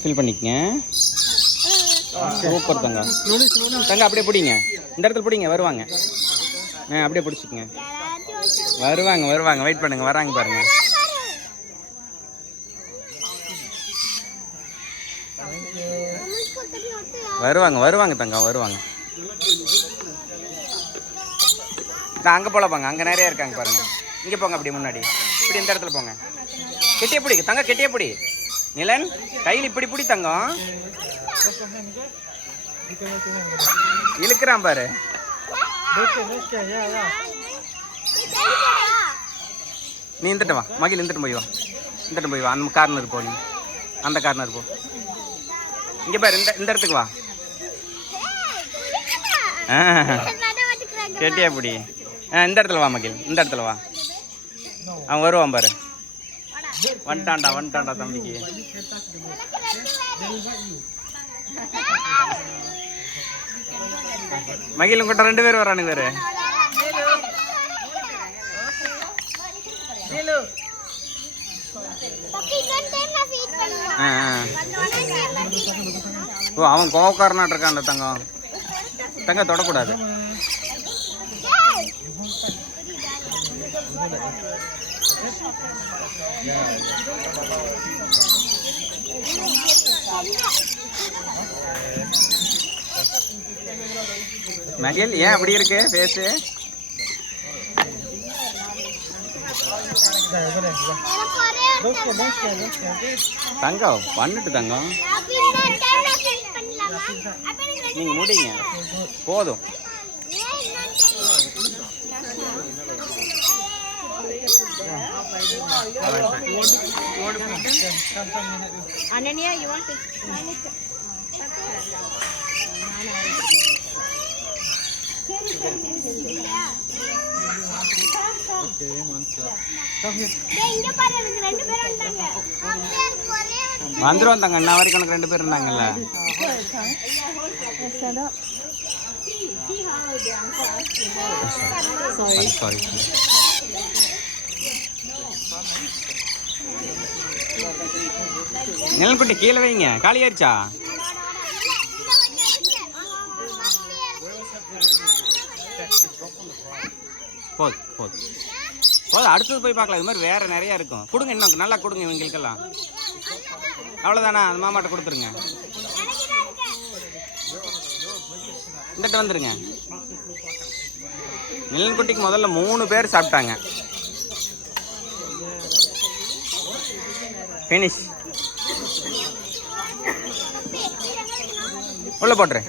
Fill பண்ணிக்கங்க. Super தங்கம். தங்கம் அப்படியே பிடிங்க, இந்த இடத்துல பிடிங்க, வருவாங்க. அப்படியே பிடிச்சிக்கங்க. வருவாங்க வருவாங்க, வெயிட் பண்ணுங்க, வராங்க பாருங்க. வருவாங்க வருவாங்க தங்கம், வருவாங்க. அங்கே போகலாப்பாங்க, அங்கே நிறைய இருக்காங்க பாருங்க. இங்கே போங்க, அப்படி முன்னாடி இப்படி இந்த இடத்துல போங்க. கெட்டிய பிடி தங்கம், கெட்டிய பிடி. நிலன் கையில் இப்படி பிடி தங்கம். இழுக்கிறான் பாரு. நீ இந்துட்டு வா மகிழ், இந்துட்டு போய் வா, இந்துட்டு போய் வா. அந்த கார்னர் போ, நீ அந்த கார்னர் போ. இங்கே பாரு, இந்த இடத்துக்கு வா. கெட்டியா பிடி. இந்த இடத்துல வா மகிழ், இந்த இடத்துல வா. அவன் வருவான் பாரு. வந்துட்டான்டா தம்பிக்கு. மகிழ் உங்கள்கிட்ட 2 பேர் வரானுங்க வேறு. ஓ, அவன் கோவக்காரனாட்டு இருக்கான் அந்த தங்கம். தங்கம் தொடக்கூடாது. மகிழ் ஏன் அப்படி இருக்கு பேசு? தங்கம் பண்ணிட்டு தங்கம், நீங்க முடிங்க போதும். Ananya, you want to? வந்துருவோம் தங்க. அண்ணா வரைக்கும் உனக்கு 2 பேர் இருந்தாங்கல்ல. சாரி. நிலக்குட்டி கீழே வைங்க, காலி ஆயிடுச்சா? போதும். அடுத்தது போய் பார்க்கலாம். இது மாதிரி வேற நிறைய இருக்கும். கொடுங்க, இன்னும் நல்லா கொடுங்க இவங்களுக்கெல்லாம். அவ்வளோதானா? அந்த மாமாட்ட கொடுத்துருங்க. இந்தட்டு வந்துருங்க. நிலன்குட்டிக்கு முதல்ல 3 பேர் சாப்பிட்டாங்க. ஃபினிஷ். உள்ள போட்டுரு.